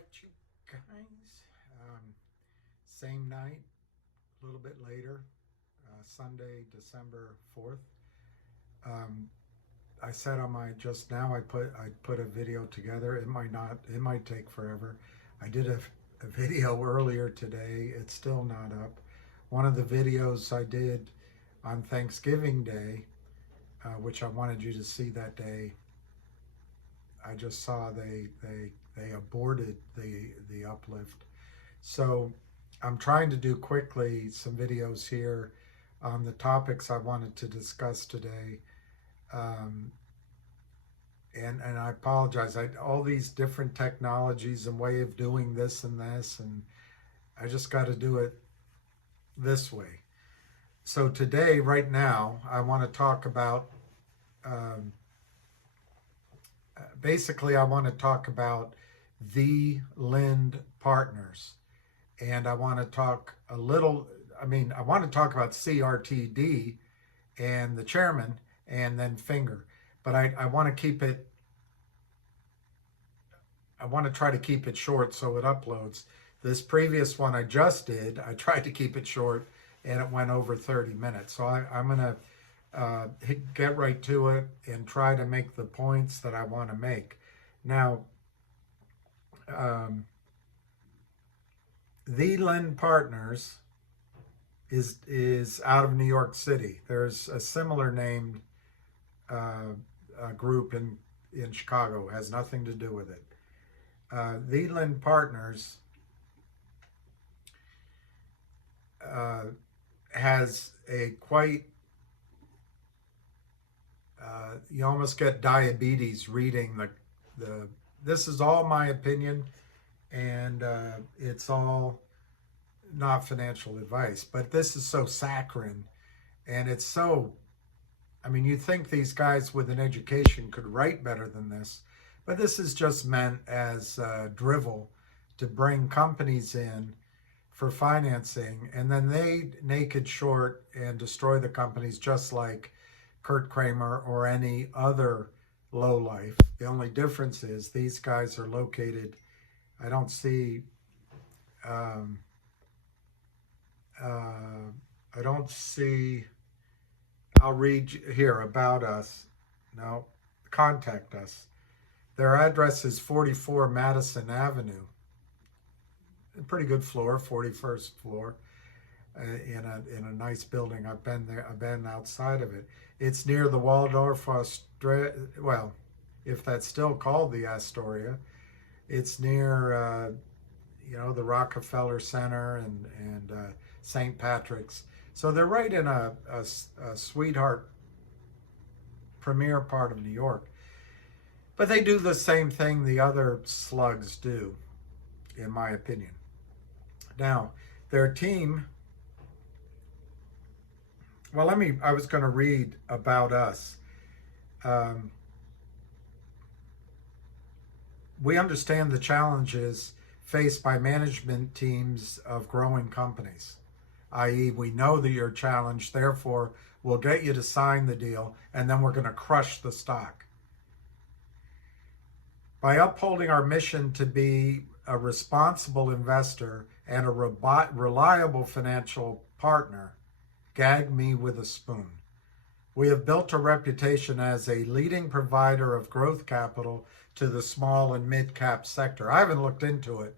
right, you guys. Same night, a little bit later, Sunday, December 4th. I said on my just now I put a video together. It might take forever. I did a video earlier today. It's still not up. One of the videos I did on Thanksgiving Day, which I wanted you to see that day, I just saw they aborted the uplift. So I'm trying to do quickly some videos here on the topics I wanted to discuss today. And I apologize. All these different technologies and way of doing this and this, and I just got to do it this way. So today, right now, I want to talk about, basically I want to talk about the Lind Partners. And I want to talk I want to talk about CRTD and the chairman and then fngr. But I want to keep it, I want to try to keep it short so it uploads. This previous one I just did, I tried to keep it short and it went over 30 minutes. So I'm going to get right to it and try to make the points that I want to make. Now, the Lind Partners is out of New York City. There's a similar named group in Chicago. It has nothing to do with it. The Lind Partners has a quite, you almost get diabetes reading the this is all my opinion, and it's all not financial advice, but this is so saccharine, and it's so, you'd think these guys with an education could write better than this, but this is just meant as drivel to bring companies in for financing, and then they naked short and destroy the companies just like Kurt Kramer or any other lowlife. The only difference is these guys are located, I don't see, I'll read here about us. No, contact us. Their address is 44 Madison Avenue. A pretty good floor, 41st floor, in a nice building. I've been there. I've been outside of it. It's near the Waldorf well, if that's still called the Astoria. It's near the Rockefeller Center and St. Patrick's. So they're right in a sweetheart premier part of New York. But they do the same thing the other slugs do, in my opinion. Now, their team, well, I was going to read about us. We understand the challenges faced by management teams of growing companies, i.e. we know that you're challenged, therefore we'll get you to sign the deal, and then we're going to crush the stock. By upholding our mission to be a responsible investor and a reliable financial partner, gag me with a spoon. We have built a reputation as a leading provider of growth capital to the small and mid-cap sector. I haven't looked into it,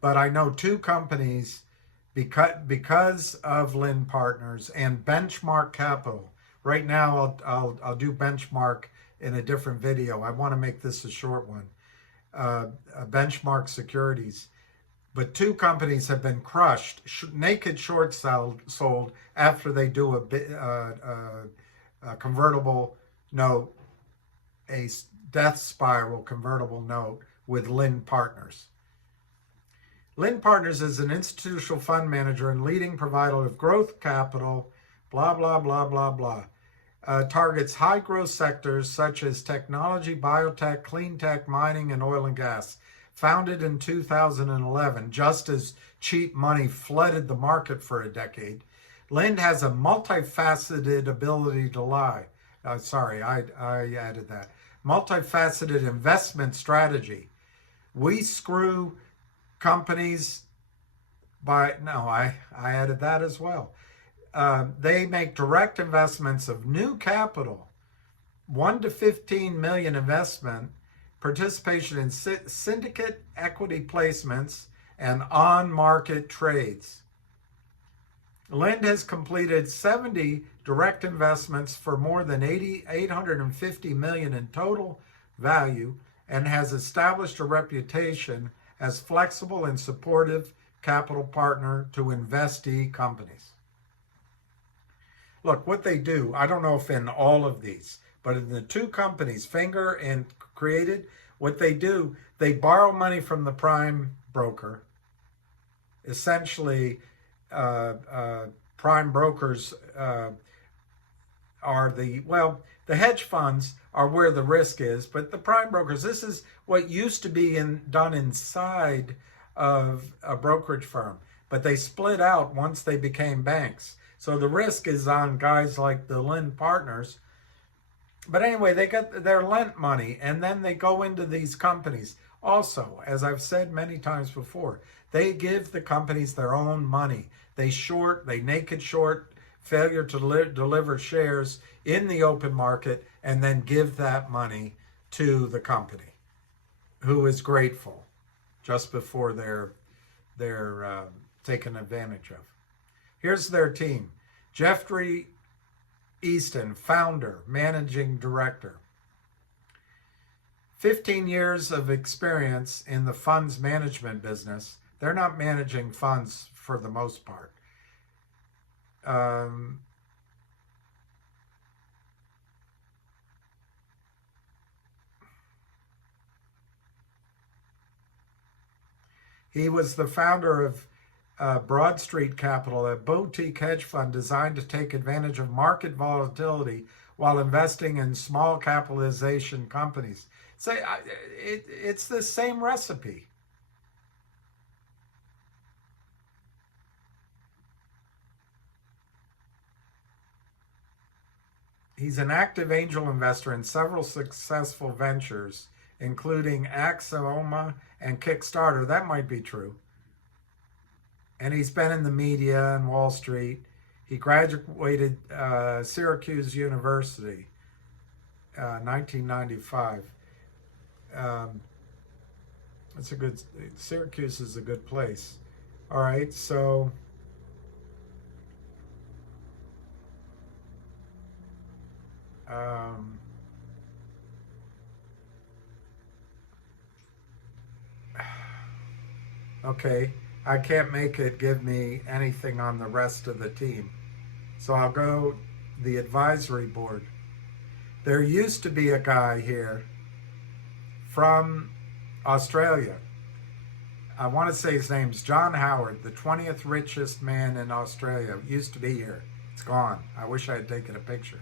but I know two companies, because of Lind Partners and Benchmark Capital. Right now, I'll do Benchmark in a different video. I want to make this a short one. Benchmark Securities. But two companies have been crushed, naked short sold after they do a convertible note, a death spiral convertible note with Lind Partners. Lind Partners is an institutional fund manager and leading provider of growth capital, blah, blah, blah, blah, blah. Targets high growth sectors such as technology, biotech, clean tech, mining, and oil and gas. Founded in 2011, just as cheap money flooded the market for a decade, Lind has a multifaceted ability to lie. I added that. Multifaceted investment strategy We screw companies by, no, I added that as well. They make direct investments of new capital, 1 to 15 million investment, participation in syndicate equity placements, and on-market trades. Lind has completed 70 direct investments for more than 850 million in total value, and has established a reputation as flexible and supportive capital partner to investee companies. Look, what they do, I don't know if in all of these, but in the two companies, fngr and Created, what they do, they borrow money from the prime broker. Essentially, prime brokers are the hedge funds are where the risk is, but the prime brokers, this is what used to be done inside of a brokerage firm, but they split out once they became banks. So the risk is on guys like the Lind partners. But anyway, they get their lent money, and then they go into these companies. Also, as I've said many times before, they give the companies their own money. They naked short, failure to deliver shares in the open market, and then give that money to the company, who is grateful just before they're taken advantage of. Here's their team. Jeffrey Easton, founder, managing director. 15 years of experience in the funds management business. They're not managing funds for the most part. He was the founder of Broad Street Capital, a boutique hedge fund designed to take advantage of market volatility while investing in small capitalization companies. It's the same recipe. He's an active angel investor in several successful ventures, including Axioma and Kickstarter. That might be true. And he's been in the media and Wall Street. He graduated Syracuse University, 1995. Syracuse is a good place. All right, so okay. I can't make it give me anything on the rest of the team. So I'll go the advisory board. There used to be a guy here from Australia. I want to say his name's John Howard, the 20th richest man in Australia. Used to be here. It's gone. I wish I had taken a picture.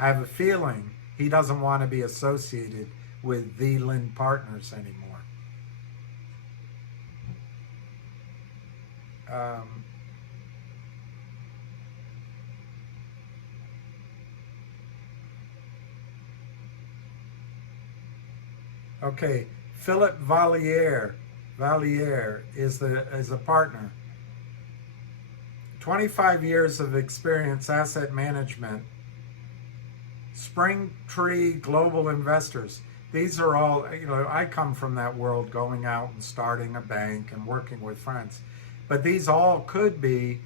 I have a feeling he doesn't want to be associated with the Lind Partners anymore. Okay, Philip Valliere is a partner. 25 years of experience, asset management. Springtree Global Investors. These are all, I come from that world, going out and starting a bank and working with friends. But these all could be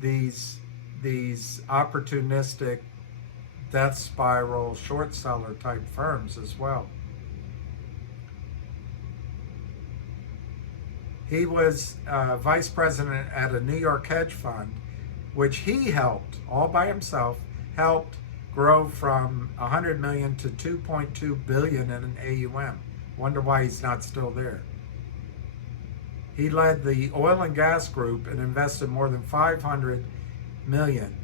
these opportunistic death spiral short seller type firms as well. He was vice president at a New York hedge fund, which he helped, all by himself, helped grow from 100 million to 2.2 billion in an AUM. Wonder why he's not still there. He led the oil and gas group and invested more than 500 million.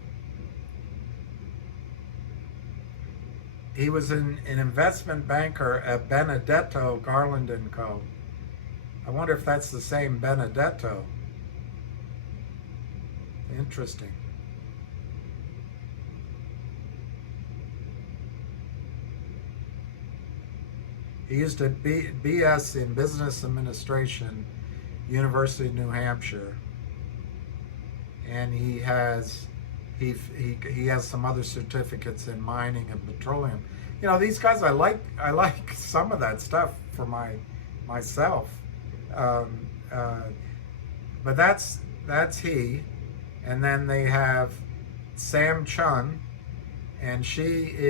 He was an investment banker at Benedetto, Garland & Co. I wonder if that's the same Benedetto. Interesting. He used to be BS in business administration, University of New Hampshire, and he has some other certificates in mining and petroleum. You know, these guys, I like some of that stuff for myself, but that's he. And then they have Sam Chun, and she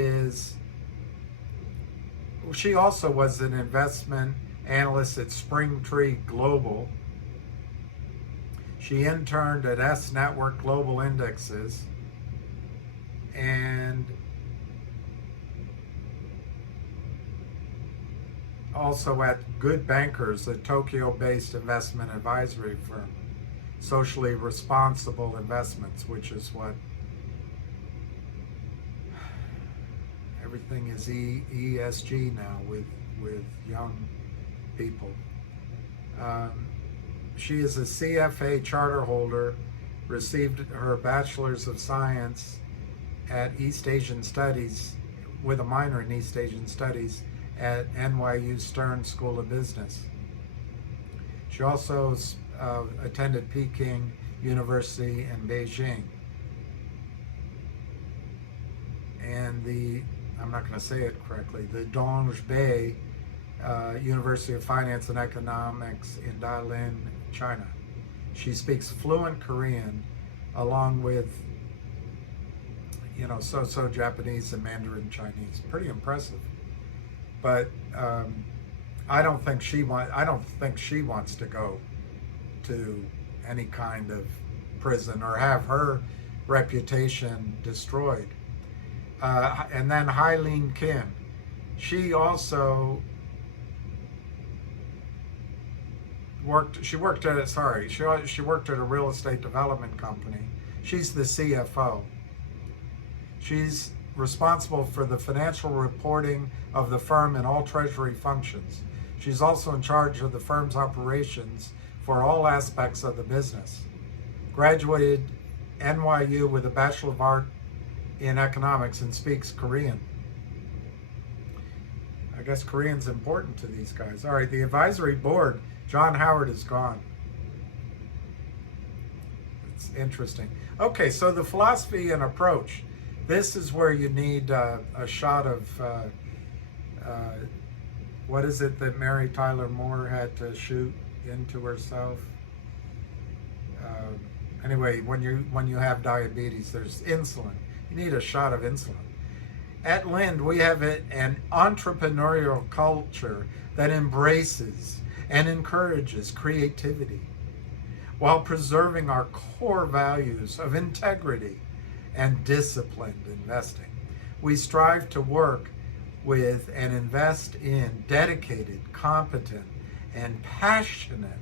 also was an investment analyst at Springtree Global. She interned at S Network Global Indexes and also at Good Bankers, a Tokyo-based investment advisory firm. Socially responsible investments, which is what everything is ESG now with young people. She is a CFA charter holder, received her Bachelor's of Science at East Asian Studies with a minor in East Asian Studies at NYC Stern School of Business. She also attended Peking University in Beijing. And I'm not going to say it correctly, the Dongbei University of Finance and Economics in Dalian, China. She speaks fluent Korean along with, so Japanese and Mandarin Chinese. Pretty impressive. But I don't think she wants to go to any kind of prison or have her reputation destroyed. And then Hylene Kim, she also worked at a real estate development company. She's the CFO. She's responsible for the financial reporting of the firm and all treasury functions. She's also in charge of the firm's operations for all aspects of the business. Graduated NYU with a Bachelor of Art in Economics and speaks Korean. I guess Korean's important to these guys. All right, the advisory board, John Howard is gone. It's interesting. Okay, so the philosophy and approach. This is where you need a shot of, what is it that Mary Tyler Moore had to shoot into herself? Anyway, when you have diabetes, there's insulin. You need a shot of insulin. At Lind, we have an entrepreneurial culture that embraces and encourages creativity while preserving our core values of integrity and disciplined investing. We strive to work with and invest in dedicated, competent, and passionate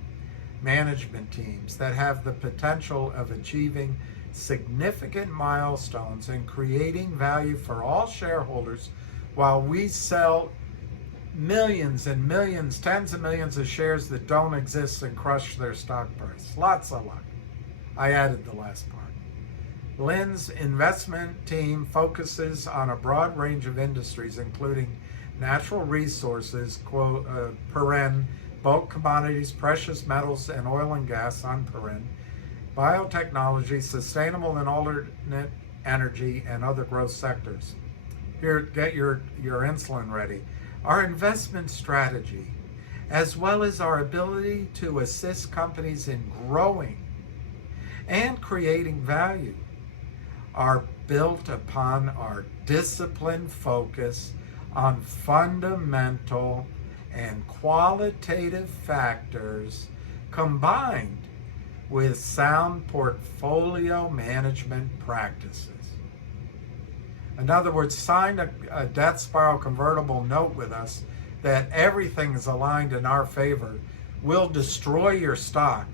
management teams that have the potential of achieving significant milestones and creating value for all shareholders while we sell millions and millions, tens of millions of shares that don't exist and crush their stock price. Lots of luck. I added the last part. Lynn's investment team focuses on a broad range of industries, including natural resources, paren, bulk commodities, precious metals, and oil and gas, on paren, biotechnology, sustainable and alternate energy, and other growth sectors. Here, get your insulin ready. Our investment strategy, as well as our ability to assist companies in growing and creating value, are built upon our disciplined focus on fundamental and qualitative factors combined with sound portfolio management practices. In other words, sign a death spiral convertible note with us that everything is aligned in our favor. We'll destroy your stock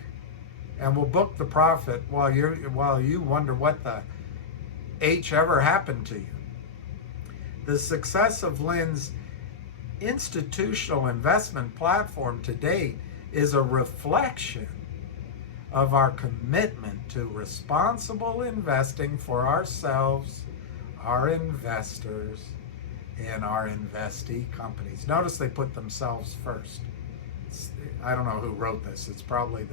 and we'll book the profit while you wonder what the H ever happened to you. The success of Lynn's institutional investment platform to date is a reflection of our commitment to responsible investing for ourselves, our investors, in our investee companies. Notice they put themselves first. I don't know who wrote this. It's probably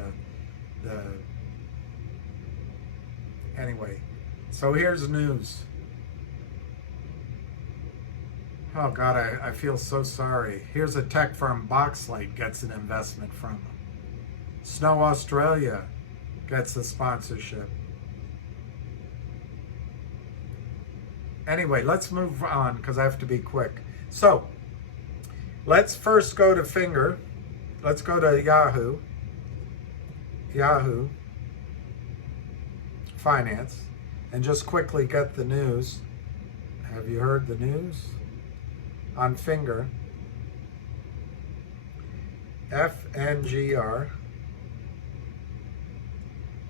the anyway. So here's news. Oh God, I feel so sorry. Here's a tech firm, Boxlight, gets an investment from them. Snow Australia gets the sponsorship. Anyway, let's move on because I have to be quick. So let's first go to Finger. Let's go to Yahoo Finance, and just quickly get the news. Have you heard the news? On Finger, fngr.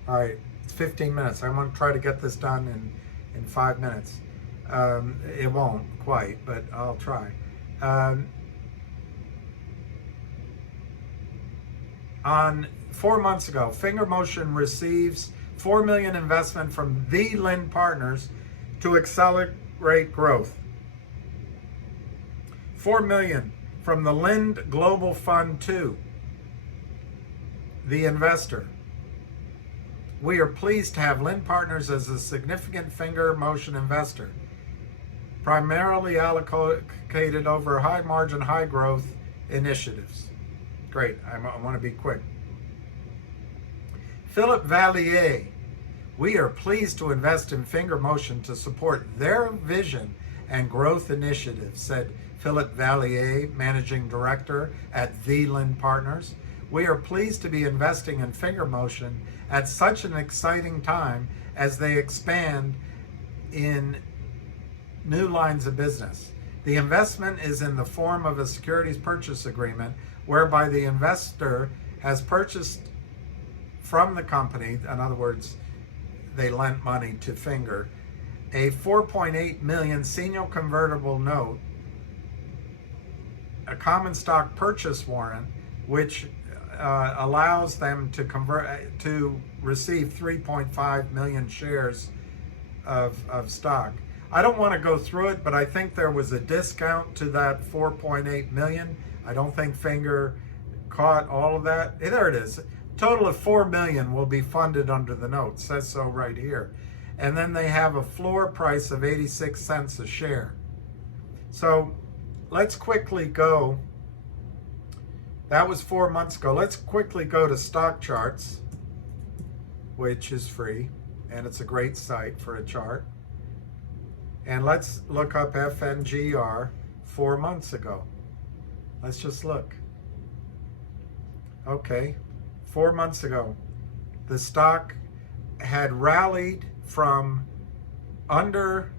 All right, it's 15 minutes. I want to try to get this done in 5 minutes. It won't quite, but I'll try. On 4 months ago, Finger Motion receives $4 million investment from the Lind Partners to accelerate growth. $4 million from the Lind Global Fund 2, the investor. We are pleased to have Lind Partners as a significant Finger Motion investor, primarily allocated over high margin, high growth initiatives. Great, I want to be quick. Philip Vallier, we are pleased to invest in Finger Motion to support their vision and growth initiatives, said Philip Vallier, Managing Director at The Lind Partners. We are pleased to be investing in Finger Motion at such an exciting time as they expand in new lines of business. The investment is in the form of a securities purchase agreement whereby the investor has purchased from the company, in other words, they lent money to Finger, a $4.8 million senior convertible note, a common stock purchase warrant, which allows them to receive 3.5 million shares of stock. I don't want to go through it, but I think there was a discount to that 4.8 million. I don't think Finger caught all of that. There it is. Total of 4 million will be funded under the note. It says so right here. And then they have a floor price of 86 cents a share. So let's quickly go. That was 4 months ago. Let's quickly go to stock charts, which is free, and it's a great site for a chart. And let's look up FNGR 4 months ago. Let's just look. Okay, 4 months ago, the stock had rallied from under,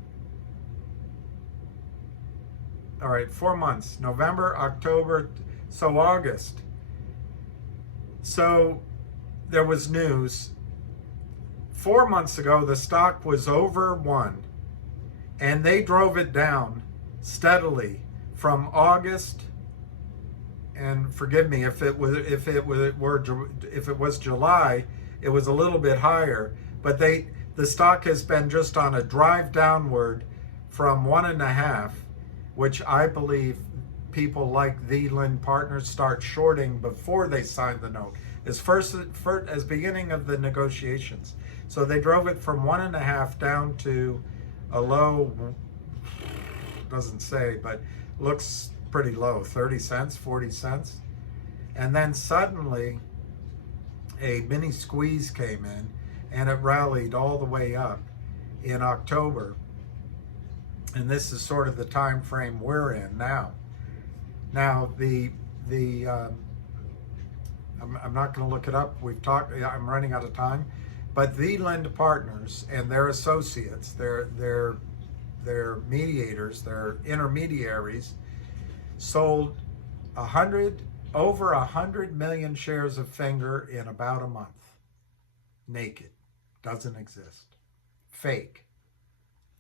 all right, 4 months, November, October, so August. So there was news. 4 months ago, the stock was over 1, and they drove it down steadily from August. And forgive me if it was July, it was a little bit higher. But the stock has been just on a drive downward from 1.5, which I believe people like the Lind Partners start shorting before they sign the note, as beginning of the negotiations. So they drove it from 1.5 down to a low, doesn't say, but looks pretty low, 30 cents, 40 cents. And then suddenly a mini squeeze came in and it rallied all the way up in October. And this is sort of the time frame we're in now. Now, I'm not going to look it up. I'm running out of time. But the Lind Partners and their associates, their mediators, their intermediaries, sold over 100 million shares of Finger in about a month. Naked, doesn't exist, fake,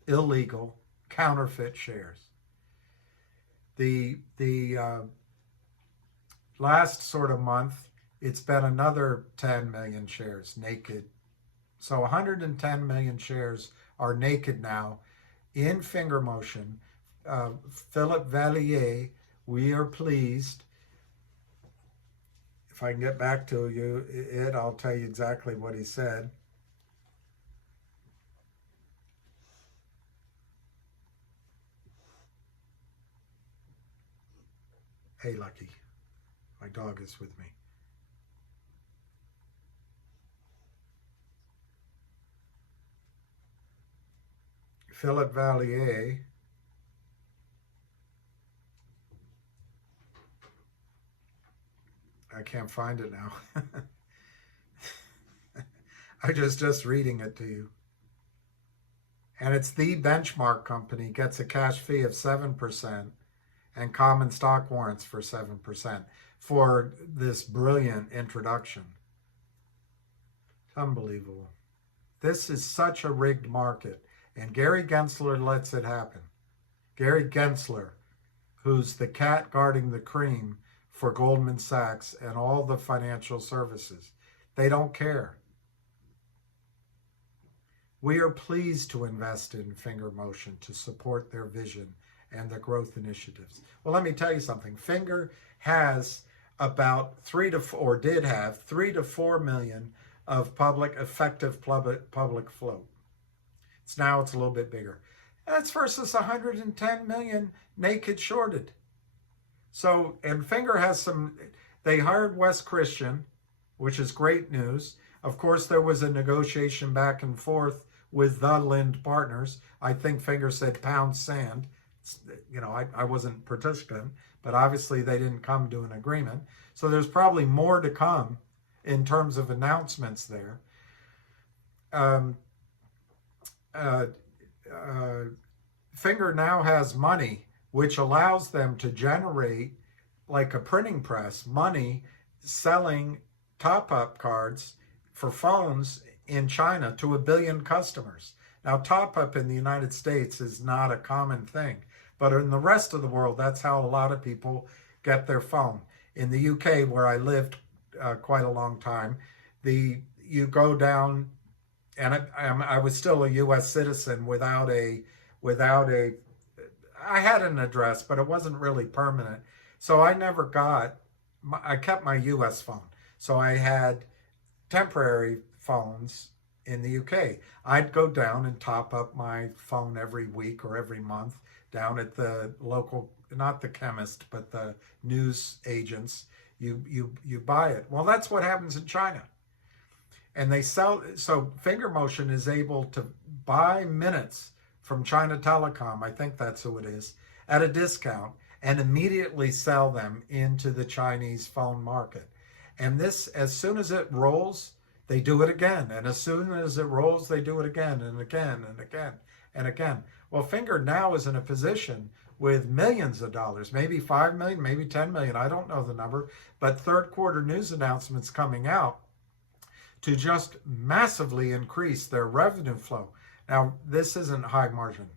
illegal, counterfeit shares. The last sort of month, it's been another 10 million shares naked. So 110 million shares are naked now in Finger Motion. Philip Vallier, we are pleased. If I can get back to you, I'll tell you exactly what he said. Hey, Lucky, my dog is with me. Philip Vallier, I can't find it now. I just reading it to you. And it's the benchmark company, gets a cash fee of 7% and common stock warrants for 7% for this brilliant introduction. Unbelievable. This is such a rigged market. And Gary Gensler lets it happen. Gary Gensler, who's the cat guarding the cream for Goldman Sachs and all the financial services. They don't care. We are pleased to invest in Finger Motion to support their vision and their growth initiatives. Well, let me tell you something. Finger has about 3 to 4, or did have 3 to 4 million of effective public float. Now it's a little bit bigger. That's versus 110 million naked shorted. So, and Finger has they hired Wes Christian, which is great news. Of course, there was a negotiation back and forth with the Lind partners. I think Finger said pound sand. You know, I wasn't participant, but obviously they didn't come to an agreement. So there's probably more to come in terms of announcements there. Finger now has money which allows them to generate, like a printing press, money selling top-up cards for phones in China to 1 billion customers. Now, top-up in the United States is not a common thing, but in the rest of the world, that's how a lot of people get their phone. In the UK, where I lived quite a long time, you go down, and I was still a U.S. citizen without a, I had an address, but it wasn't really permanent. So I I kept my U.S. phone. So I had temporary phones in the UK. I'd go down and top up my phone every week or every month down at the local, not the chemist, but the news agents. You buy it. Well, that's what happens in China. And they sell, so Finger Motion is able to buy minutes from China Telecom, I think that's who it is, at a discount and immediately sell them into the Chinese phone market. And this, as soon as it rolls, they do it again. And as soon as it rolls, they do it again and again and again and again. Well, Finger now is in a position with millions of dollars, maybe 5 million, maybe 10 million, I don't know the number, but third quarter news announcements coming out to just massively increase their revenue flow. Now, this isn't high margin.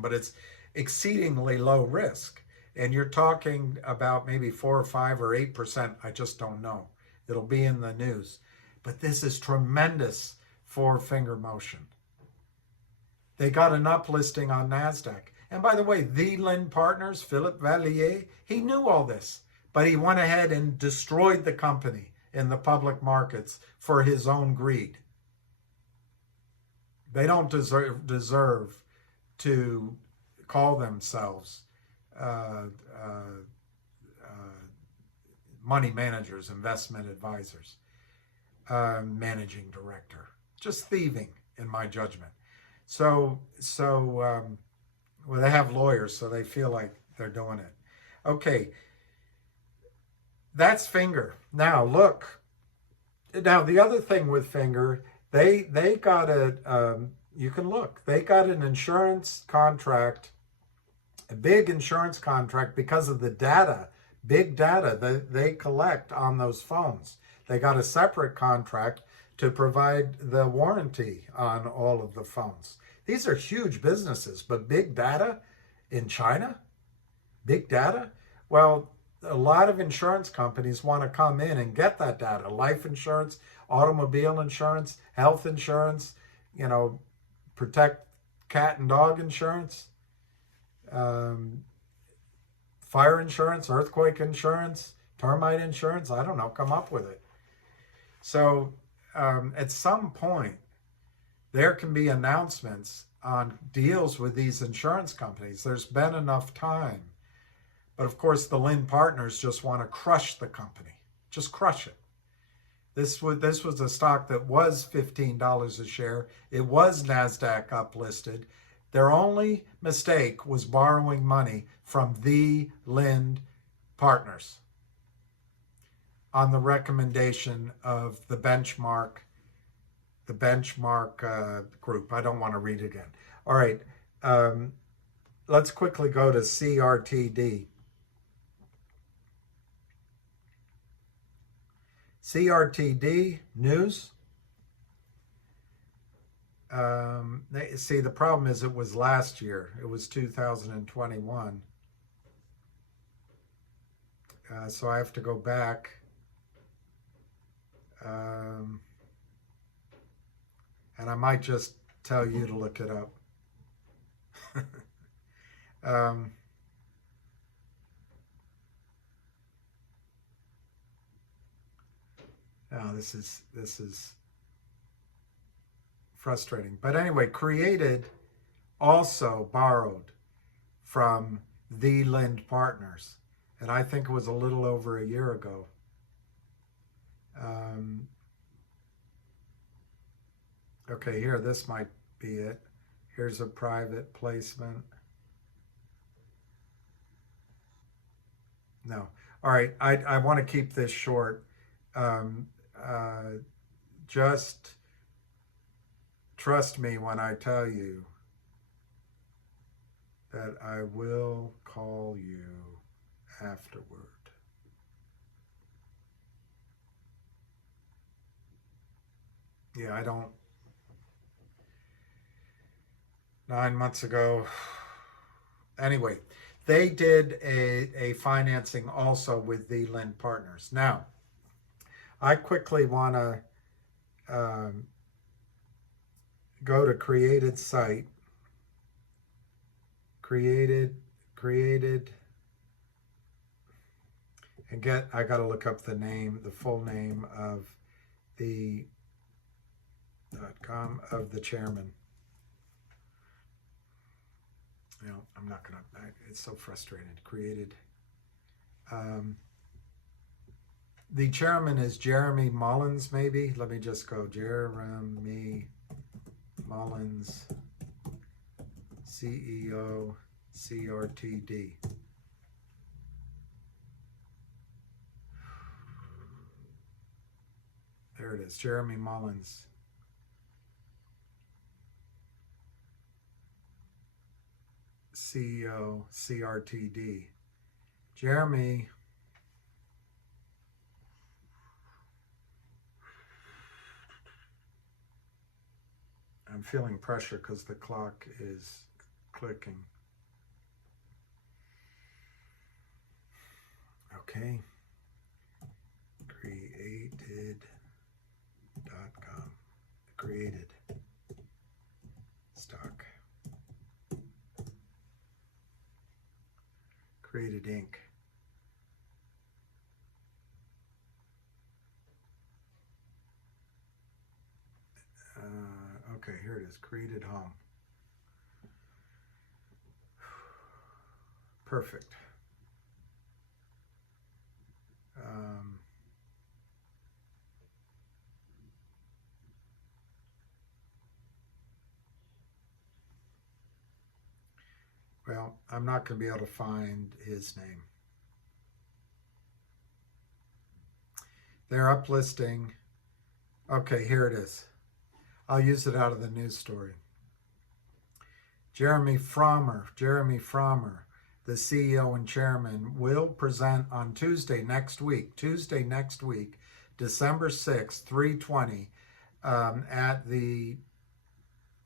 But it's exceedingly low risk. And you're talking about maybe 4 or 5 or 8%. I just don't know. It'll be in the news. But this is tremendous for Finger Motion. They got an uplisting on NASDAQ. And by the way, the Lind partners, Philip Vallier, he knew all this, but he went ahead and destroyed the company in the public markets for his own greed. They don't deserve to call themselves money managers, investment advisors, managing director. Just thieving, in my judgment. So well, they have lawyers, so they feel like they're doing it. Okay, that's Finger. Now look. Now the other thing with Finger, they got you can look. They got an insurance contract, a big insurance contract because of the data, big data that they collect on those phones. They got a separate contract to provide the warranty on all of the phones. These are huge businesses, but big data in China? Big data? Well, a lot of insurance companies want to come in and get that data. Life insurance, automobile insurance, health insurance, protect cat and dog insurance, um, fire insurance, earthquake insurance, termite insurance. I don't know. Come up with it. So at some point, there can be announcements on deals with these insurance companies. There's been enough time. But of course, the Lynn partners just want to crush the company, just crush it. This was a stock that was $15 a share. It was NASDAQ uplisted. Their only mistake was borrowing money from the Lynn partners on the recommendation of the benchmark group. I don't want to read it again. All right, let's quickly go to CRTD. CRTD news. See, the problem is it was last year. It was 2021. So I have to go back. And I might just tell you to look it up. Now this is frustrating. But anyway, Created also borrowed from the Lynn partners, and I think it was a little over a year ago. Okay, here, this might be it. Here's a private placement. No. All right, I want to keep this short. Just trust me when I tell you that I will call you afterward. Yeah, I don't. 9 months ago. Anyway, they did a financing also with the Lynn partners. Now, I quickly want to go to Created site. Created, and I got to look up the name, the full name of the .com of the chairman. You know, I'm not going to, it's so frustrating. Created. The chairman is Jeremy Mullins, maybe. Let me just go. Jeremy Mullins, CEO, CRTD. There it is, Jeremy Mullins. CEO, CRTD. Jeremy. I'm feeling pressure because the clock is clicking. Okay. Created.com. Created. Stock. Created Inc. Okay, here it is. Created Home. Perfect. Well, I'm not going to be able to find his name. They're uplisting. Okay, here it is. I'll use it out of the news story. Jeremy Frommer, the CEO and chairman, will present on Tuesday next week, December 6th, 3:20, at the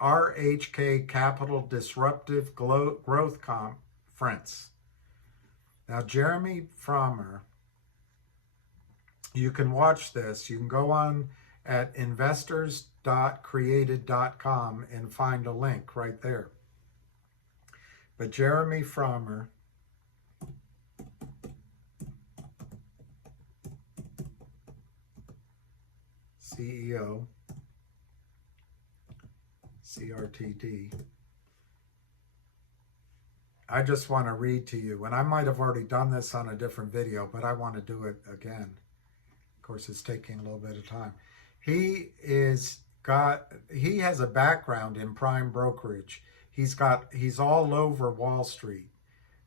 RHK Capital Disruptive Growth Conference. Now, Jeremy Frommer, you can watch this. You can go on at investors.created.com and find a link right there. But Jeremy Frommer, CEO, CRTD. I just want to read to you, and I might have already done this on a different video, but I want to do it again. Of course, it's taking a little bit of time. He has a background in prime brokerage. He's all over Wall Street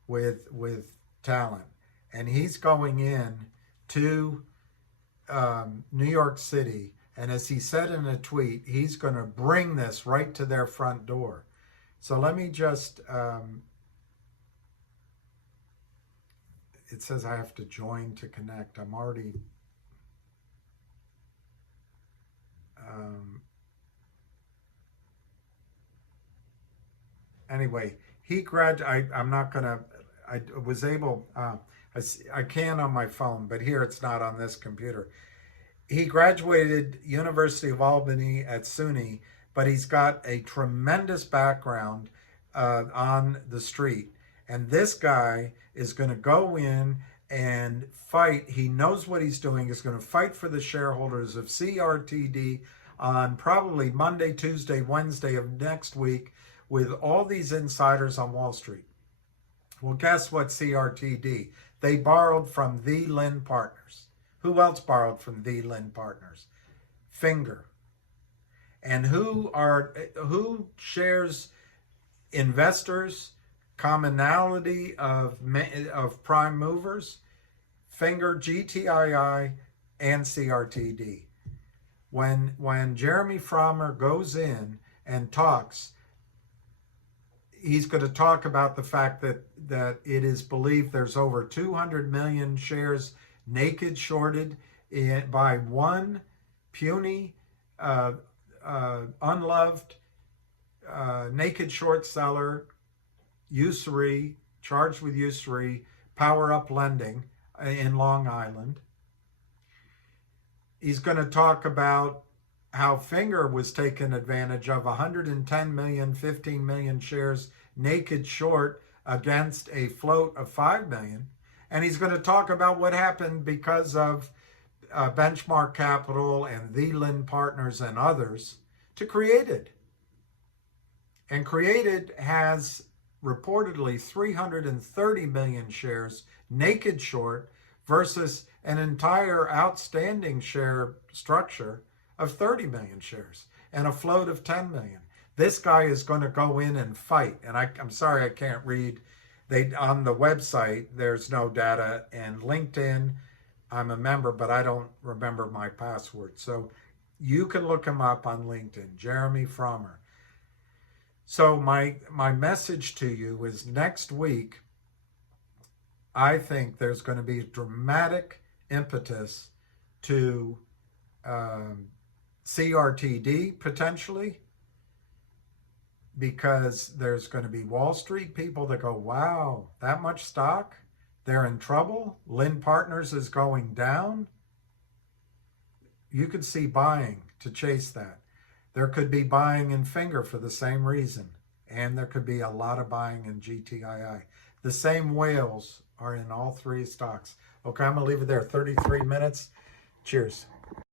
with talent, and he's going in to New York City, and as he said in a tweet, he's going to bring this right to their front door. So let me just it says I have to join to connect. I'm already anyway, I'm not gonna, I was able, I can on my phone, but here it's not on this computer. He graduated University of Albany at SUNY, but he's got a tremendous background on the street. And this guy is going to go in and fight. He knows what he's doing. He's going to fight for the shareholders of CRTD on probably Monday, Tuesday, Wednesday of next week with all these insiders on Wall Street. Well, guess what, CRTD? They borrowed from the Lynn Partners. Who else borrowed from the Lynn Partners? fngr. And who shares investors, commonality of prime movers? fngr, gtii, and CRTD. When Jeremy Frommer goes in and talks, he's going to talk about the fact that it is believed there's over 200 million shares naked shorted by one puny, unloved, naked short seller, usury, charged with usury, power up lending in Long Island. He's going to talk about how fngr was taken advantage of, 110 million, 15 million shares naked short against a float of 5 million. And he's going to talk about what happened because of Benchmark Capital and the Lynn Partners and others to Created. And Created has reportedly 330 million shares naked short versus an entire outstanding share structure of 30 million shares and a float of 10 million. This guy is going to go in and fight. And I'm sorry I can't read. On the website, there's no data. And LinkedIn, I'm a member, but I don't remember my password. So you can look him up on LinkedIn, Jeremy Frommer. So my message to you is next week, I think there's going to be a dramatic impetus to CRTD potentially, because there's going to be Wall Street people that go, wow, that much stock? They're in trouble? Lynn Partners is going down? You could see buying to chase that. There could be buying in fngr for the same reason. And there could be a lot of buying in GTII. The same whales are in all three stocks. Okay, I'm going to leave it there. 33 minutes. Cheers.